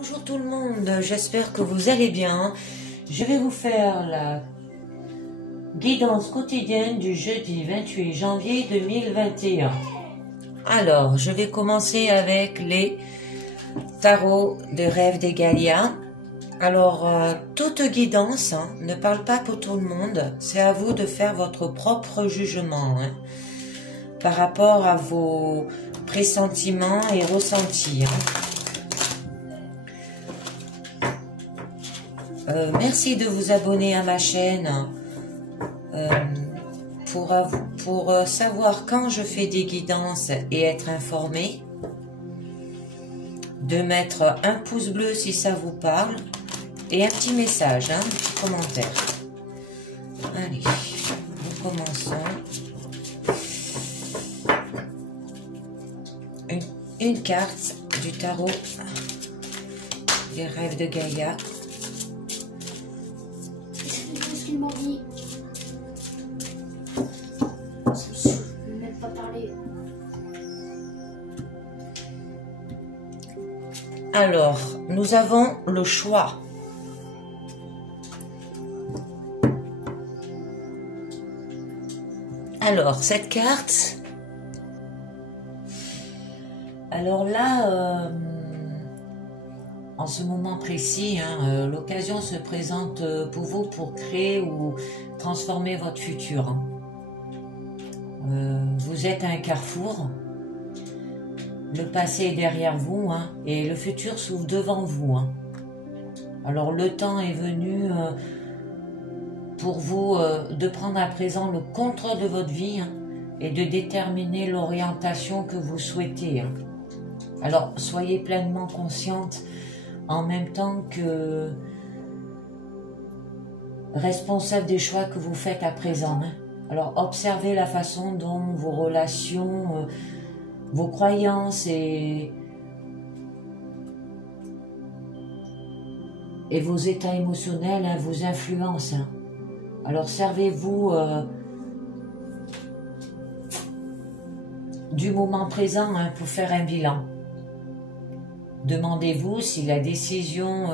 Bonjour tout le monde, j'espère que vous allez bien. Je vais vous faire la guidance quotidienne du jeudi 28 janvier 2021. Alors, je vais commencer avec les tarots de rêve d'Egalia. Alors, toute guidance ne parle pas pour tout le monde. C'est à vous de faire votre propre jugement par rapport à vos pressentiments et ressentis. Merci de vous abonner à ma chaîne pour savoir quand je fais des guidances et être informé. De mettre un pouce bleu si ça vous parle et un petit message, un petit commentaire. Allez, nous commençons. Une carte du tarot des rêves de Gaïa. Qu'est-ce qu'il m'a dit? Ça me saoule, je ne vais même pas parler. Alors, nous avons le choix. Alors, cette carte... Alors là, en ce moment précis, l'occasion se présente pour vous pour créer ou transformer votre futur. Vous êtes à un carrefour. Le passé est derrière vous et le futur s'ouvre devant vous. Alors le temps est venu pour vous de prendre à présent le contrôle de votre vie et de déterminer l'orientation que vous souhaitez. Alors soyez pleinement consciente en même temps que responsable des choix que vous faites à présent. Alors observez la façon dont vos relations... vos croyances et vos états émotionnels vous influencent. Alors servez-vous du moment présent pour faire un bilan. Demandez-vous si la décision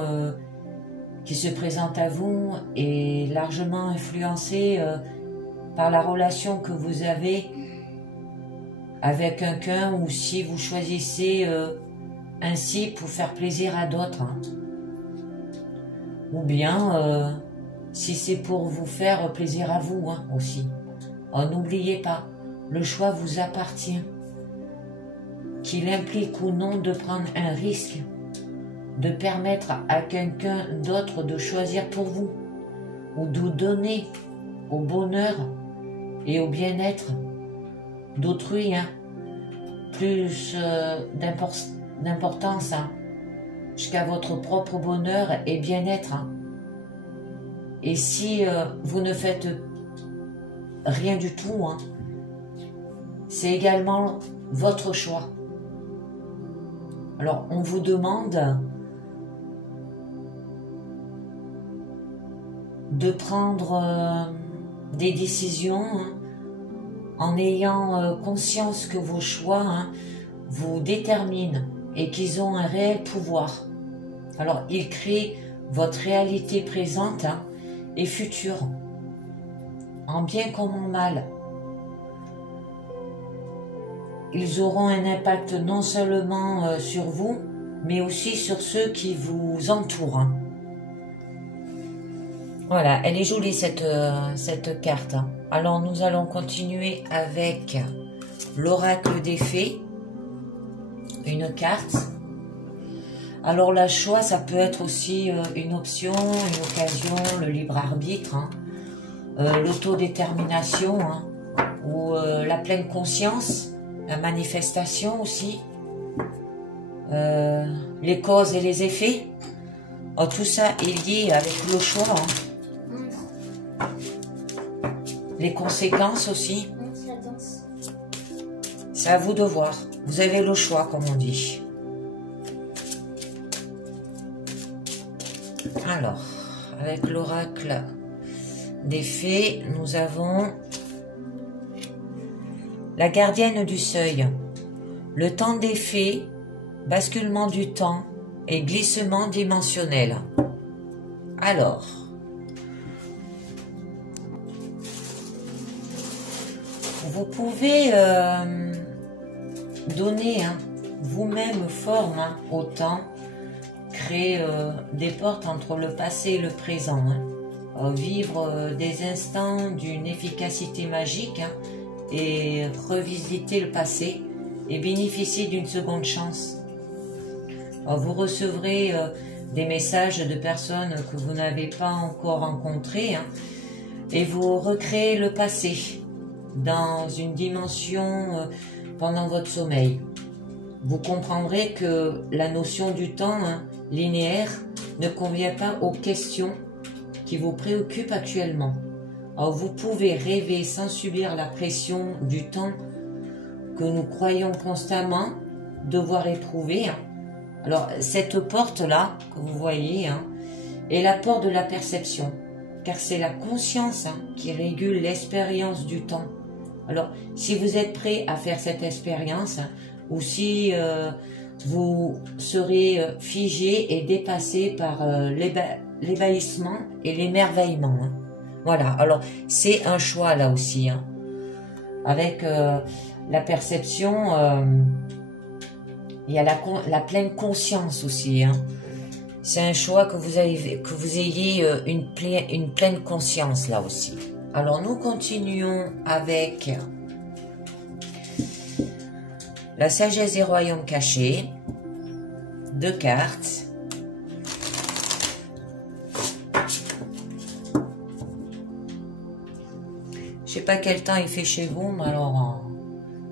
qui se présente à vous est largement influencée par la relation que vous avez avec quelqu'un ou si vous choisissez ainsi pour faire plaisir à d'autres. Ou bien si c'est pour vous faire plaisir à vous aussi. N'oubliez pas, le choix vous appartient. Qu'il implique ou non de prendre un risque, de permettre à quelqu'un d'autre de choisir pour vous, ou de donner au bonheur et au bien-être d'autrui plus d'importance jusqu'à votre propre bonheur et bien-être. Et si vous ne faites rien du tout, c'est également votre choix. Alors on vous demande de prendre des décisions en ayant conscience que vos choix vous déterminent et qu'ils ont un réel pouvoir. Alors, ils créent votre réalité présente et future, en bien comme en mal. Ils auront un impact non seulement sur vous, mais aussi sur ceux qui vous entourent. Voilà, elle est jolie cette carte. Alors nous allons continuer avec l'oracle des fées. Une carte. Alors la choix, ça peut être aussi une option, une occasion, le libre arbitre, l'autodétermination, ou la pleine conscience, la manifestation aussi, les causes et les effets. Tout ça est lié avec le choix. Les conséquences aussi. C'est à vous de voir. Vous avez le choix, comme on dit. Alors, avec l'oracle des fées, nous avons la gardienne du seuil. Le temps des fées, basculement du temps, et glissement dimensionnel. Alors, vous pouvez donner vous-même forme au temps, créer des portes entre le passé et le présent, vivre des instants d'une efficacité magique et revisiter le passé et bénéficier d'une seconde chance. Vous recevrez des messages de personnes que vous n'avez pas encore rencontrées et vous recréez le passé dans une dimension pendant votre sommeil. Vous comprendrez que la notion du temps linéaire ne convient pas aux questions qui vous préoccupent actuellement. Alors vous pouvez rêver sans subir la pression du temps que nous croyons constamment devoir éprouver. Alors cette porte-là que vous voyez est la porte de la perception, car c'est la conscience qui régule l'expérience du temps. Alors si vous êtes prêt à faire cette expérience, ou si vous serez figé et dépassé par l'ébahissement et l'émerveillement. Voilà, alors c'est un choix là aussi. Avec la perception, il y a la pleine conscience aussi. C'est un choix que vous ayez une pleine conscience là aussi. Alors nous continuons avec la sagesse des royaumes cachés, 2 cartes. Je sais pas quel temps il fait chez vous, mais alors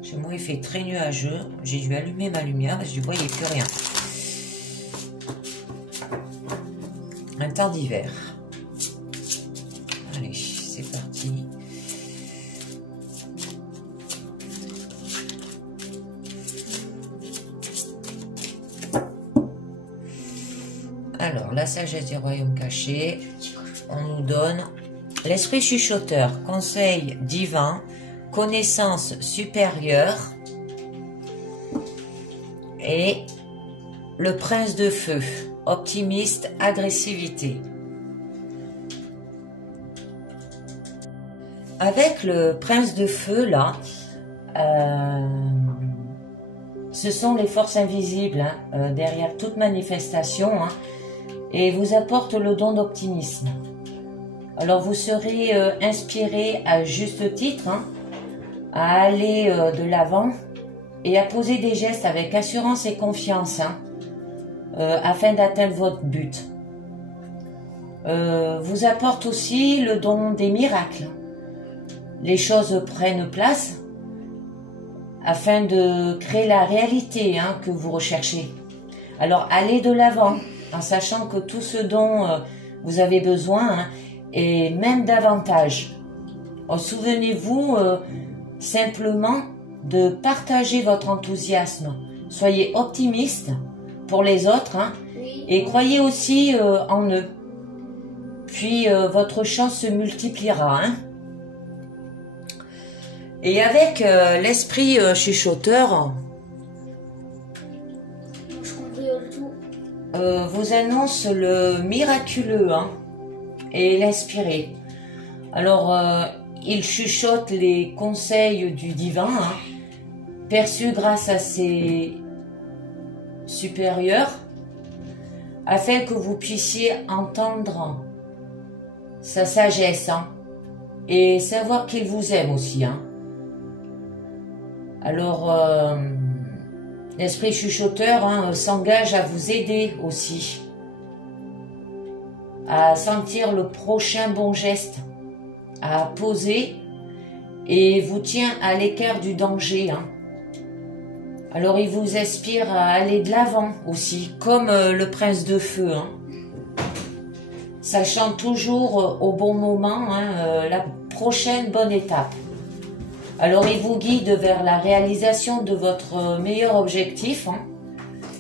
chez moi il fait très nuageux. J'ai dû allumer ma lumière parce que je ne voyais plus rien. Un temps d'hiver. Allez, c'est parti. Alors, la sagesse des royaumes cachés, on nous donne l'esprit chuchoteur, conseil divin, connaissance supérieure et le prince de feu, optimiste, agressivité. Avec le prince de feu, là, ce sont les forces invisibles derrière toute manifestation et vous apportent le don d'optimisme. Alors vous serez inspiré à juste titre à aller de l'avant et à poser des gestes avec assurance et confiance afin d'atteindre votre but. Vous apporte aussi le don des miracles. Les choses prennent place afin de créer la réalité que vous recherchez. Alors allez de l'avant en sachant que tout ce dont vous avez besoin et même davantage. Souvenez-vous simplement de partager votre enthousiasme. Soyez optimiste pour les autres et croyez aussi en eux. Puis votre chance se multipliera. Et avec l'esprit chuchoteur, vous annonce le miraculeux et l'inspiré. Alors, il chuchote les conseils du divin, perçus grâce à ses supérieurs, afin que vous puissiez entendre sa sagesse et savoir qu'il vous aime aussi. Alors, l'esprit chuchoteur s'engage à vous aider aussi, à sentir le prochain bon geste, à poser et vous tient à l'écart du danger. Alors, il vous inspire à aller de l'avant aussi, comme le prince de feu, sachant toujours au bon moment la prochaine bonne étape. Alors, il vous guide vers la réalisation de votre meilleur objectif.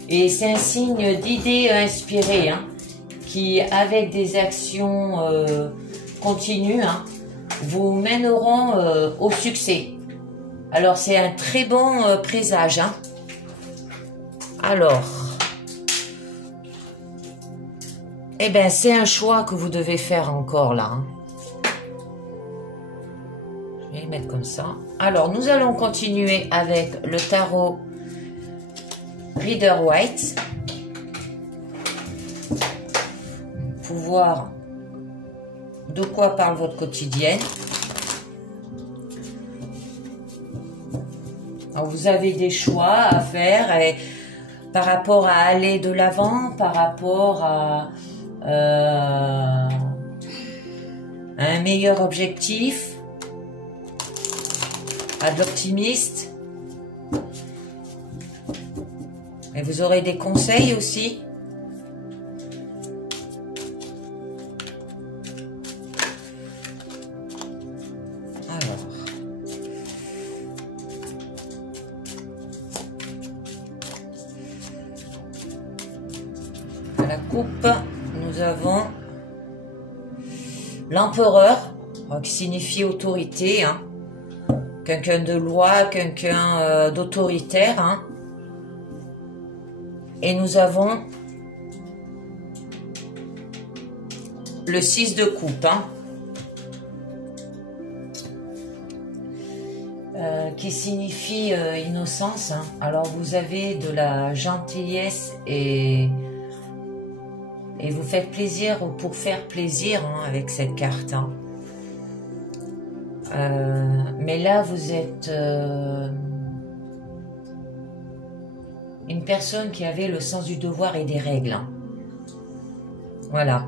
Et c'est un signe d'idées inspirées qui, avec des actions continues, vous mèneront au succès. Alors, c'est un très bon présage. Alors, Eh bien, c'est un choix que vous devez faire encore là. Hein. Je vais les mettre comme ça. Alors, nous allons continuer avec le tarot Rider-Waite. Pour voir de quoi parle votre quotidienne. Alors, vous avez des choix à faire et par rapport à aller de l'avant, par rapport à un meilleur objectif, à de l'optimiste. Et vous aurez des conseils aussi. Alors. À la coupe, nous avons l'empereur, qui signifie autorité, hein. Quelqu'un de loi, quelqu'un d'autoritaire. Hein. Et nous avons le 6 de coupe, hein, qui signifie innocence. Hein. Alors vous avez de la gentillesse et vous faites plaisir pour faire plaisir, hein, avec cette carte. Hein. Mais là, vous êtes une personne qui avait le sens du devoir et des règles. Hein. Voilà.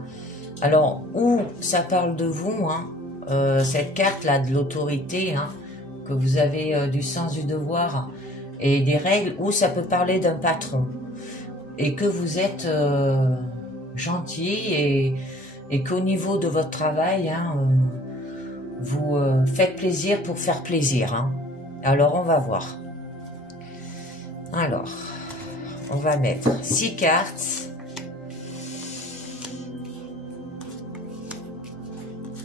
Alors, où ça parle de vous, hein, cette carte-là de l'autorité, hein, que vous avez du sens du devoir et des règles, ou ça peut parler d'un patron et que vous êtes gentil et qu'au niveau de votre travail, hein, vous faites plaisir pour faire plaisir. Hein. Alors, on va voir. Alors, on va mettre 6 cartes.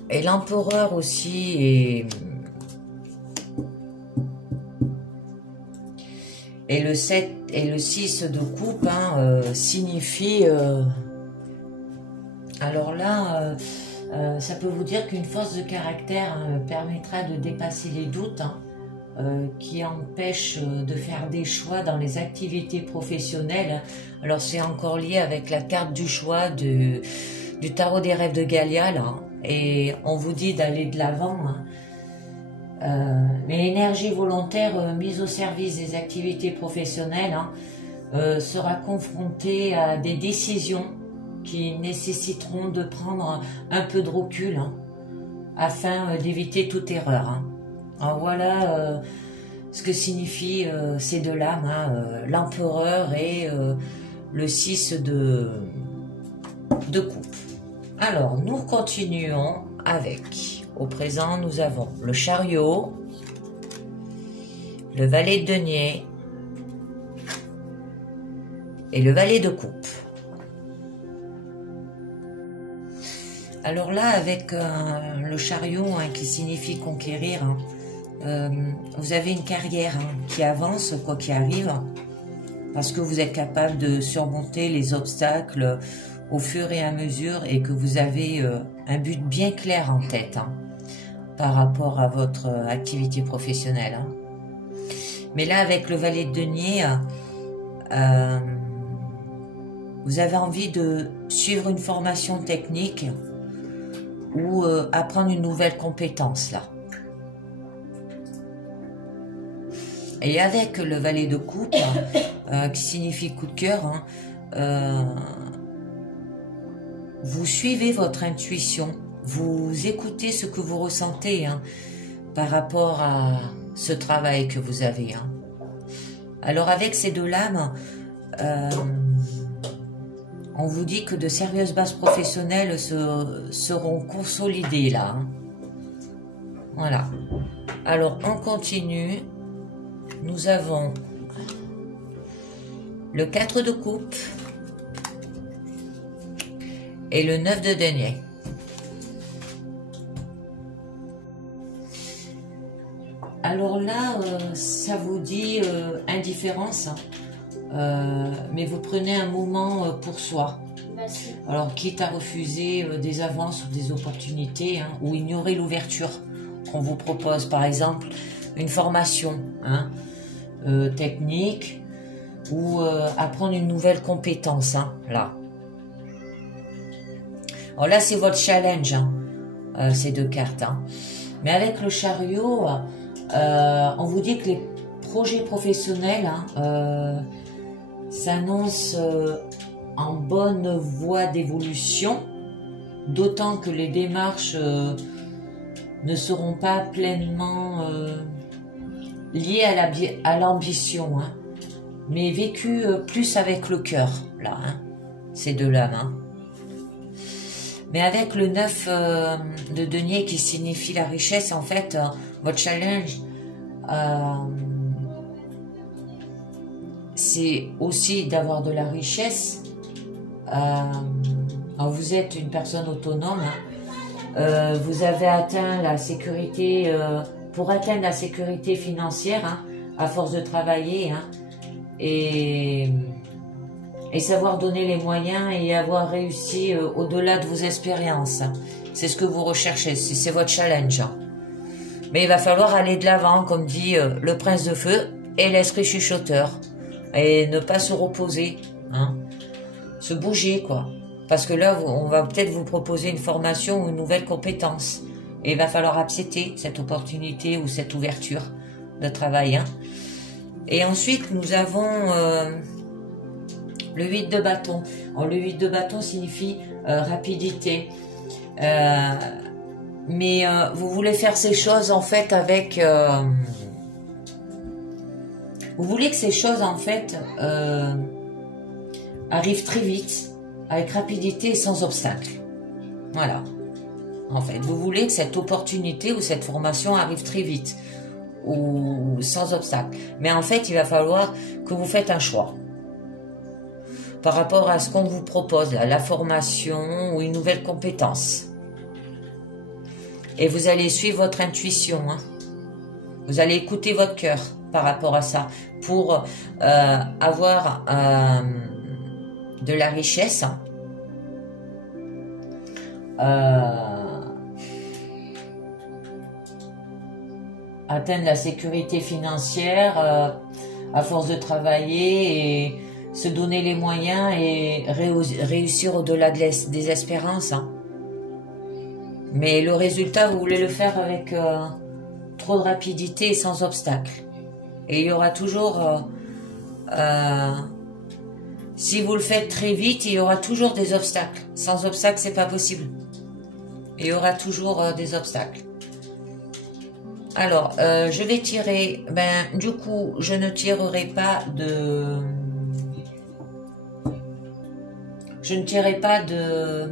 Et l'empereur aussi et le 7 et le 6 de coupe, hein, signifie... alors là... ça peut vous dire qu'une force de caractère, hein, permettra de dépasser les doutes, hein, qui empêchent de faire des choix dans les activités professionnelles. Alors c'est encore lié avec la carte du choix du tarot des rêves de Galia, là, et on vous dit d'aller de l'avant. Hein. Mais l'énergie volontaire mise au service des activités professionnelles, hein, sera confrontée à des décisions qui nécessiteront de prendre un peu de recul, hein, afin d'éviter toute erreur. Hein. Alors voilà ce que signifient ces deux lames, hein, l'empereur et le 6 de coupe. Alors, nous continuons avec, au présent, nous avons le chariot, le valet de denier et le valet de coupe. Alors là, avec le chariot, hein, qui signifie conquérir, hein, vous avez une carrière, hein, qui avance, quoi qu'il arrive, parce que vous êtes capable de surmonter les obstacles au fur et à mesure et que vous avez un but bien clair en tête, hein, par rapport à votre activité professionnelle. Hein. Mais là, avec le valet de denier, vous avez envie de suivre une formation technique ou apprendre une nouvelle compétence là. Et avec le valet de coupe, qui signifie coup de cœur, hein, vous suivez votre intuition, vous écoutez ce que vous ressentez, hein, par rapport à ce travail que vous avez. Hein. Alors avec ces deux lames, on vous dit que de sérieuses bases professionnelles seront consolidées là. Hein. Voilà. Alors on continue. Nous avons le 4 de coupe et le 9 de denier. Alors là, ça vous dit indifférence. mais vous prenez un moment pour soi. Merci. Alors, quitte à refuser des avances ou des opportunités, hein, ou ignorer l'ouverture qu'on vous propose, par exemple, une formation technique, ou apprendre une nouvelle compétence, hein, là. Alors là, c'est votre challenge, hein, ces deux cartes. Hein. Mais avec le chariot, on vous dit que les projets professionnels s'annoncent en bonne voie d'évolution, d'autant que les démarches ne seront pas pleinement liées à l'ambition, hein, mais vécues plus avec le cœur, là, hein, ces deux-là. Hein. Mais avec le 9 de denier qui signifie la richesse, en fait, votre challenge, c'est aussi d'avoir de la richesse. Alors vous êtes une personne autonome, hein. Vous avez atteint la sécurité, pour atteindre la sécurité financière, hein, à force de travailler, hein, et savoir donner les moyens et avoir réussi au-delà de vos expériences. C'est ce que vous recherchez, c'est votre challenge. Hein. Mais il va falloir aller de l'avant, comme dit le prince de feu et l'esprit chuchoteur, et ne pas se reposer, hein. Se bouger, quoi. Parce que là, on va peut-être vous proposer une formation ou une nouvelle compétence. Et il va falloir accepter cette opportunité ou cette ouverture de travail. Hein. Et ensuite, nous avons le 8 de bâton. Alors, le 8 de bâton signifie rapidité. Mais vous voulez faire ces choses, en fait, avec... vous voulez que ces choses, en fait... arrive très vite, avec rapidité et sans obstacle. Voilà. En fait, vous voulez que cette opportunité ou cette formation arrive très vite, ou sans obstacle. Mais en fait, il va falloir que vous faites un choix. Par rapport à ce qu'on vous propose, là, la formation ou une nouvelle compétence. Et vous allez suivre votre intuition. Hein. Vous allez écouter votre cœur par rapport à ça, pour avoir... de la richesse, atteindre la sécurité financière à force de travailler et se donner les moyens et réussir au-delà des espérances. Hein. Mais le résultat, vous voulez le faire avec trop de rapidité et sans obstacle. Et il y aura toujours... si vous le faites très vite, il y aura toujours des obstacles. Sans obstacles, c'est pas possible. Il y aura toujours des obstacles. Alors, je vais tirer... du coup, je ne tirerai pas de... Je ne tirerai pas de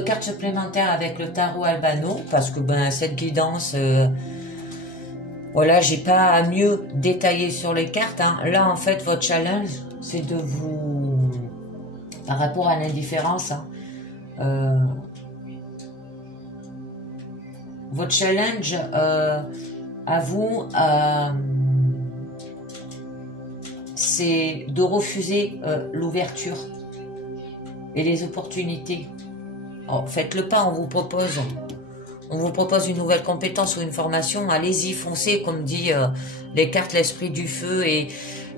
cartes supplémentaires avec le tarot Albano, parce que cette guidance... voilà, j'ai pas à mieux détailler sur les cartes. Hein. Là, en fait, votre challenge... c'est de vous, par rapport à l'indifférence, hein, votre challenge à vous, c'est de refuser l'ouverture et les opportunités. Faites-le pas, on vous propose une nouvelle compétence ou une formation, allez-y, foncez, comme dit les cartes, l'esprit du feu et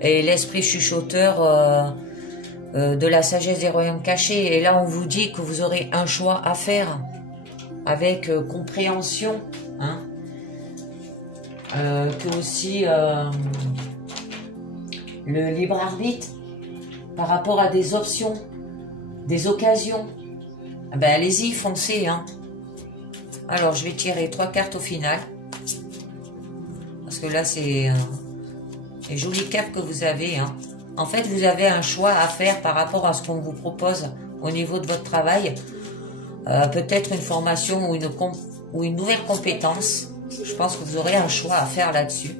l'esprit chuchoteur de la sagesse des royaumes cachés. Et là, on vous dit que vous aurez un choix à faire avec compréhension, hein, que aussi le libre arbitre par rapport à des options, des occasions. Allez-y, foncez. Hein. Alors, je vais tirer 3 cartes au final. Parce que là, c'est... les jolies cartes que vous avez. Hein. En fait, vous avez un choix à faire par rapport à ce qu'on vous propose au niveau de votre travail. Peut-être une formation ou une nouvelle compétence. Je pense que vous aurez un choix à faire là-dessus.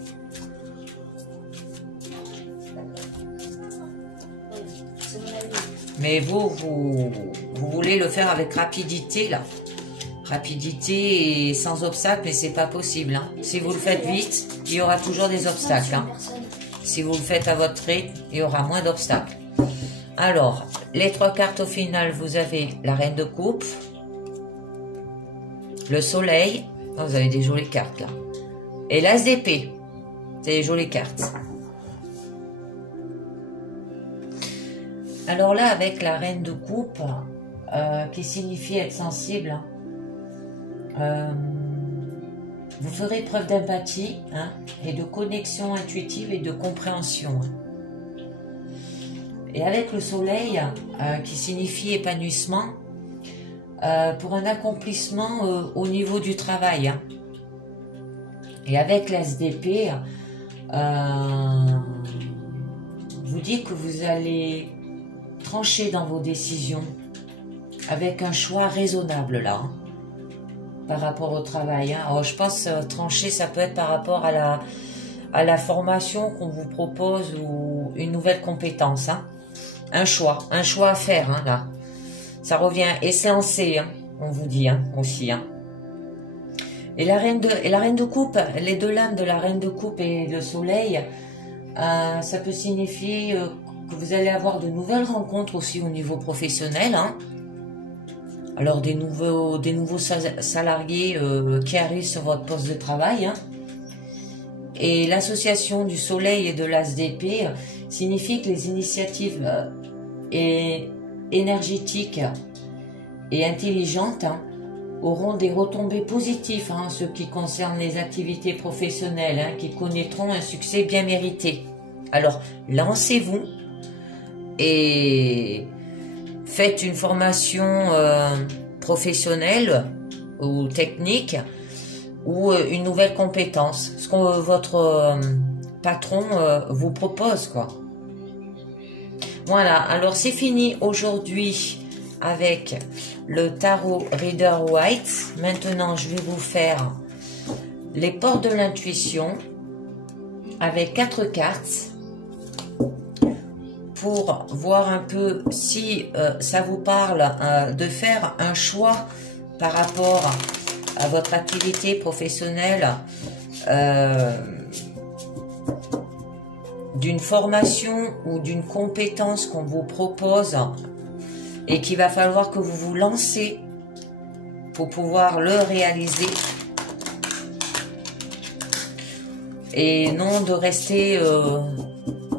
Mais vous voulez le faire avec rapidité, là. Rapidité et sans obstacle, mais c'est pas possible. Hein. Si vous le faites vite, il y aura toujours des obstacles. Hein. Si vous le faites à votre rythme, il y aura moins d'obstacles. Alors, les 3 cartes au final, vous avez la reine de coupe, le soleil, oh, vous avez des jolies cartes là, et l'as d'épée, c'est des jolies cartes. Alors là, avec la reine de coupe, qui signifie être sensible, vous ferez preuve d'empathie hein, et de connexion intuitive et de compréhension. Et avec le soleil, qui signifie épanouissement, pour un accomplissement au niveau du travail. Hein. Et avec l'as d'épée, vous dit que vous allez trancher dans vos décisions avec un choix raisonnable là. Hein. Par rapport au travail. Hein. Alors, je pense trancher, ça peut être par rapport à la formation qu'on vous propose ou une nouvelle compétence. Hein. Un choix à faire hein, là. Ça revient et se lancer, hein, on vous dit hein, aussi. Hein. Et la reine de coupe, les 2 lames de la reine de coupe et le soleil, ça peut signifier que vous allez avoir de nouvelles rencontres aussi au niveau professionnel. Hein. Alors des nouveaux salariés qui arrivent sur votre poste de travail. Hein. Et l'association du soleil et de l'as d'épée signifie que les initiatives énergétiques et intelligentes hein, auront des retombées positives en ce qui concerne les activités professionnelles hein, qui connaîtront un succès bien mérité. Alors lancez-vous et faites une formation professionnelle ou technique ou une nouvelle compétence, ce que votre patron vous propose quoi. Voilà, alors c'est fini aujourd'hui avec le tarot Rider Waite. Maintenant je vais vous faire les portes de l'intuition avec 4 cartes pour voir un peu si ça vous parle de faire un choix par rapport à votre activité professionnelle, d'une formation ou d'une compétence qu'on vous propose et qu'il va falloir que vous vous lancez pour pouvoir le réaliser et non de rester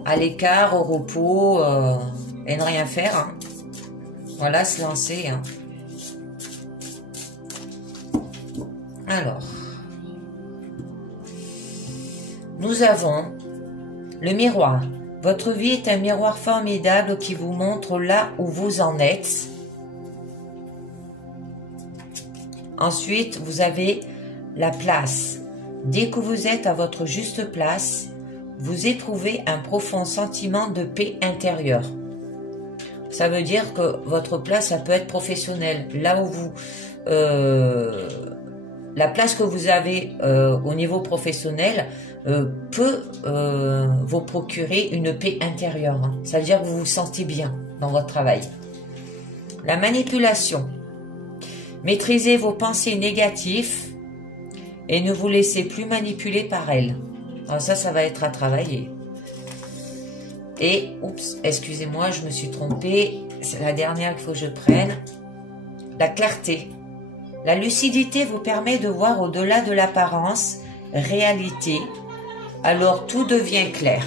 à l'écart, au repos et ne rien faire. Hein. Voilà, se lancer. Hein. Alors, nous avons le miroir. Votre vie est un miroir formidable qui vous montre là où vous en êtes. Ensuite, vous avez la place. Dès que vous êtes à votre juste place, vous éprouvez un profond sentiment de paix intérieure. Ça veut dire que votre place, ça peut être professionnelle. Là où vous... la place que vous avez au niveau professionnel peut vous procurer une paix intérieure. Hein. Ça veut dire que vous vous sentez bien dans votre travail. La manipulation. Maîtrisez vos pensées négatives et ne vous laissez plus manipuler par elles. Alors ça va être à travailler. Et, oups, excusez-moi, je me suis trompée. C'est la dernière qu'il faut que je prenne. La clarté. La lucidité vous permet de voir au-delà de l'apparence, réalité. Alors tout devient clair.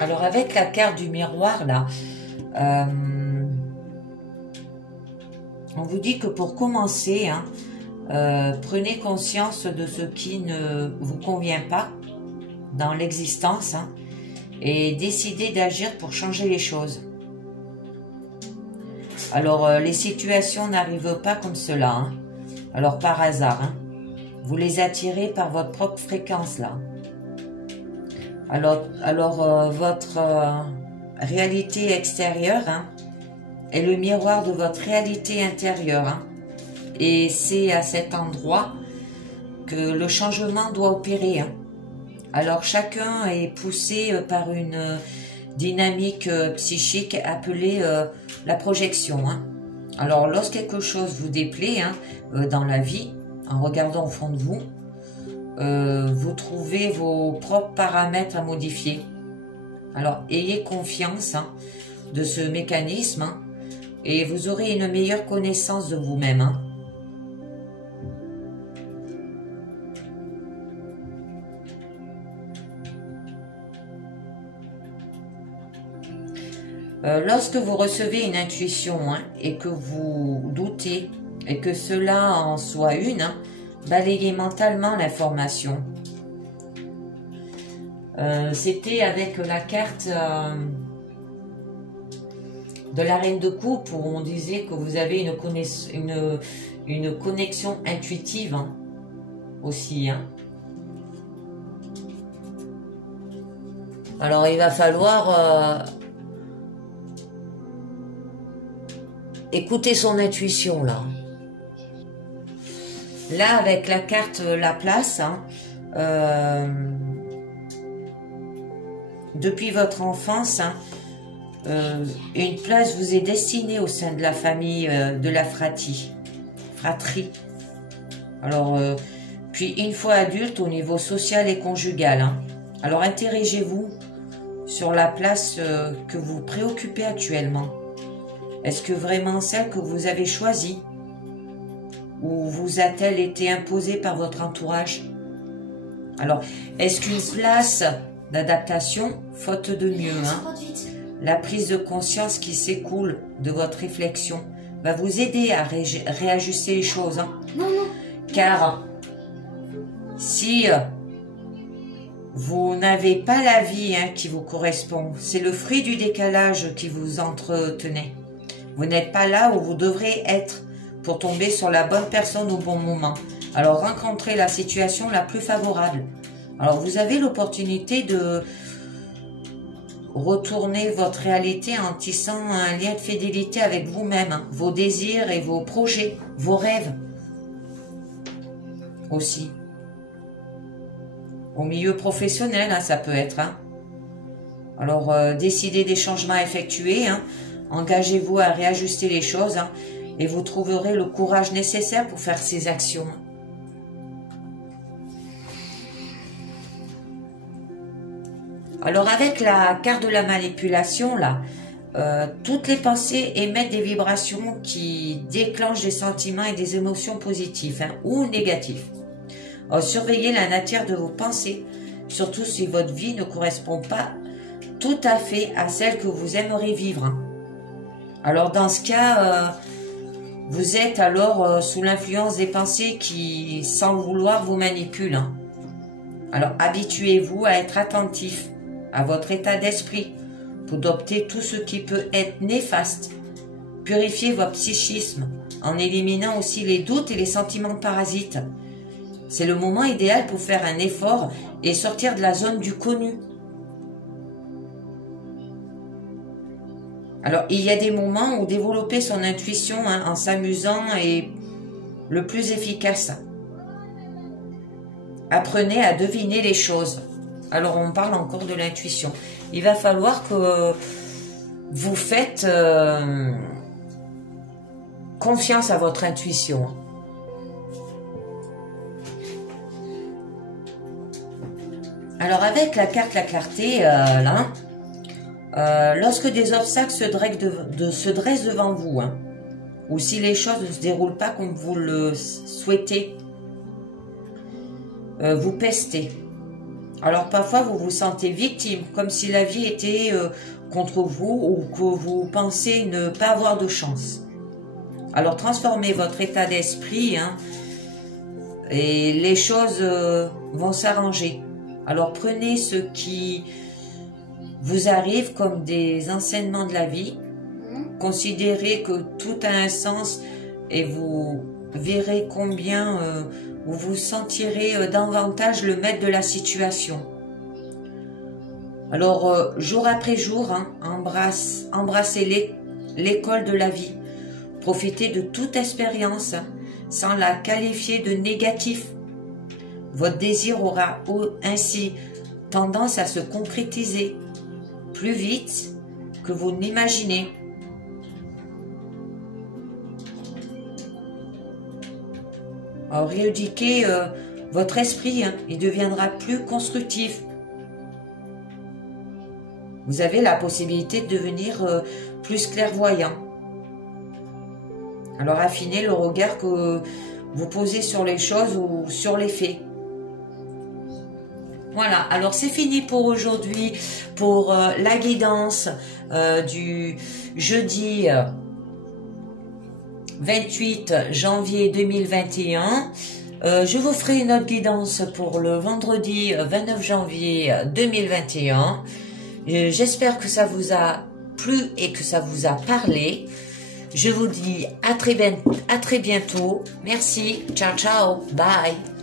Alors avec la carte du miroir là, on vous dit que pour commencer, hein, prenez conscience de ce qui ne vous convient pas dans l'existence hein, et décidez d'agir pour changer les choses. Alors les situations n'arrivent pas comme cela, hein. Alors par hasard, hein. Vous les attirez par votre propre fréquence là. Alors votre réalité extérieure hein, est le miroir de votre réalité intérieure. Hein. Et c'est à cet endroit que le changement doit opérer. Hein. Alors chacun est poussé par une dynamique psychique appelée la projection. Hein. Alors lorsque quelque chose vous déplaît hein, dans la vie, en regardant au fond de vous, vous trouvez vos propres paramètres à modifier. Alors, ayez confiance hein, de ce mécanisme hein, et vous aurez une meilleure connaissance de vous-même. Hein. Lorsque vous recevez une intuition hein, et que vous doutez et que cela en soit une, hein, balayez mentalement l'information. C'était avec la carte de la reine de coupe où on disait que vous avez une connexion intuitive hein, aussi. Hein. Alors il va falloir écouter son intuition là. Là avec la carte la place, hein, depuis votre enfance, hein, une place vous est destinée au sein de la famille de la fratrie. Alors, puis une fois adulte au niveau social et conjugal. Hein. Alors interrogez-vous sur la place que vous préoccupez actuellement. Est-ce que vraiment celle que vous avez choisie? Ou vous a-t-elle été imposée par votre entourage? Alors, est-ce qu'une place d'adaptation, faute de mieux, hein, la prise de conscience qui s'écoule de votre réflexion va vous aider à réajuster les choses. Hein. Car si vous n'avez pas la vie hein, qui vous correspond, c'est le fruit du décalage qui vous entretenait. Vous n'êtes pas là où vous devrez être pour tomber sur la bonne personne au bon moment. Alors rencontrez la situation la plus favorable. Alors vous avez l'opportunité de retourner votre réalité en tissant un lien de fidélité avec vous-même, hein, vos désirs et vos projets, vos rêves aussi. Au milieu professionnel, hein, ça peut être. Hein. Alors décidez des changements à effectuer, hein, engagez-vous à réajuster les choses hein, et vous trouverez le courage nécessaire pour faire ces actions. Alors avec la carte de la manipulation, là, toutes les pensées émettent des vibrations qui déclenchent des sentiments et des émotions positifs hein, ou négatifs. Alors, surveillez la nature de vos pensées, surtout si votre vie ne correspond pas tout à fait à celle que vous aimeriez vivre. Hein. Alors dans ce cas, vous êtes alors sous l'influence des pensées qui, sans le vouloir, vous manipulent. Hein. Alors habituez-vous à être attentif à votre état d'esprit pour adopter tout ce qui peut être néfaste. Purifiez votre psychisme en éliminant aussi les doutes et les sentiments parasites. C'est le moment idéal pour faire un effort et sortir de la zone du connu. Alors, il y a des moments où développer son intuition hein, en s'amusant est le plus efficace. Apprenez à deviner les choses. Alors, on parle encore de l'intuition. Il va falloir que vous faites confiance à votre intuition. Alors, avec la carte La Clarté, là, lorsque des obstacles se dressent devant vous, hein, ou si les choses ne se déroulent pas comme vous le souhaitez, vous pestez. Alors parfois vous vous sentez victime, comme si la vie était contre vous ou que vous pensez ne pas avoir de chance. Alors transformez votre état d'esprit hein, et les choses vont s'arranger. Alors prenez ce qui vous arrive comme des enseignements de la vie. Considérez que tout a un sens et vous verrez combien vous vous sentirez davantage le maître de la situation. Alors, jour après jour, hein, embrassez l'école de la vie. Profitez de toute expérience hein, sans la qualifier de négatif. Votre désir aura ainsi tendance à se concrétiser plus vite que vous n'imaginez. Alors, rééduquez votre esprit, hein, il deviendra plus constructif. Vous avez la possibilité de devenir plus clairvoyant. Alors affinez le regard que vous posez sur les choses ou sur les faits. Voilà, alors c'est fini pour aujourd'hui, pour la guidance du jeudi 28 janvier 2021. Je vous ferai une autre guidance pour le vendredi 29 janvier 2021. J'espère que ça vous a plu et que ça vous a parlé. Je vous dis à très bientôt. Merci. Ciao, ciao. Bye.